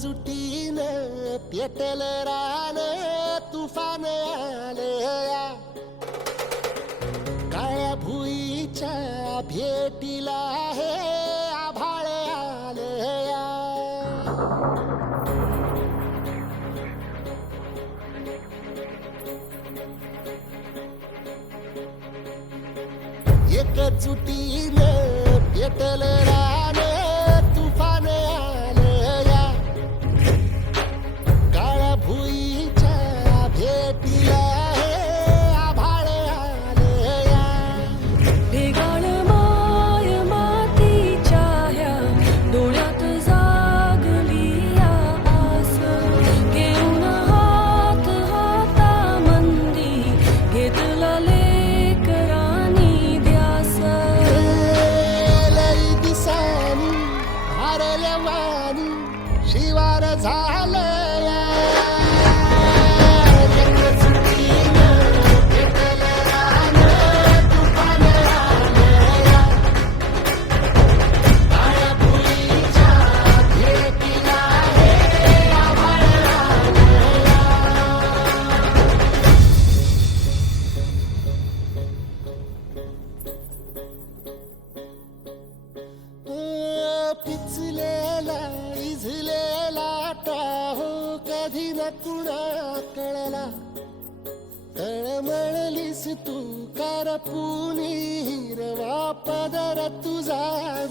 एकजुटीनं पेटल रान तुफान आलया काळ्या भुईच्या भेटीला हे आभाळ आलया एकजुटीनं पेटल रान तुफान आलया काळ्या भुईच्या भेटीला हे आभाळ आलया ढेगाळ माय मातीच्या ह्या डोळ्यात जागली या आस घेऊन हात हातामंदी घेतला लेकरांनी ध्यास लई दिसानी हारल्या वाणी शिवार झालया एकजुटीनं पेटल रान तुफान आलया काळ्या भुईच्या भेटीला हे आभाळ आलया पिचलेला इझलेला टाहो कधी न कुणा कळला तळमळलीस तू करपुनी हिरवा पदर तुझा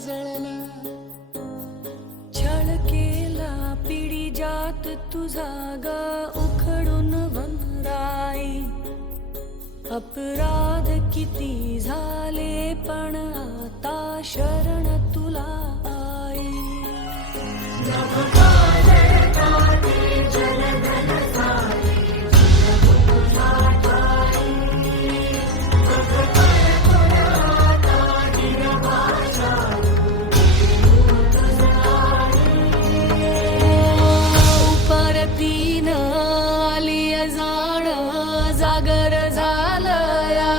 जळला छळ केला पिढी जात तुझा ग उखडून वनराई अपराध किती झाले पण आता शरण तुला आई परतीन आली जाण जागर झालया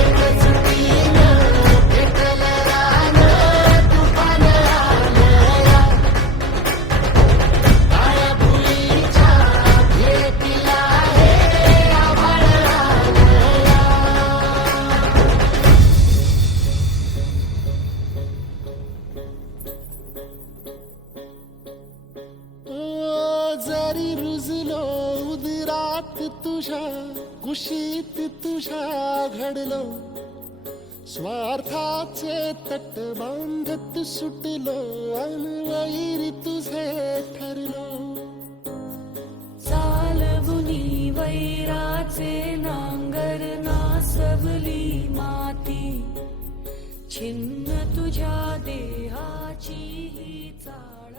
एकजुटीनं पेटल रान तुफान आलया काळ्या भुईच्या भेटीला हे आभाळ आलया जरी रुजलो उदरात तुझ्या कुशीत तुझ्या घडलो स्वार्थाचे तट बांधत सुटलो अनवैरी तुझे ठरलो चालवुनी वैराचे नांगर नासवली माती छिन्न तुझ्या देहाची ही चाळ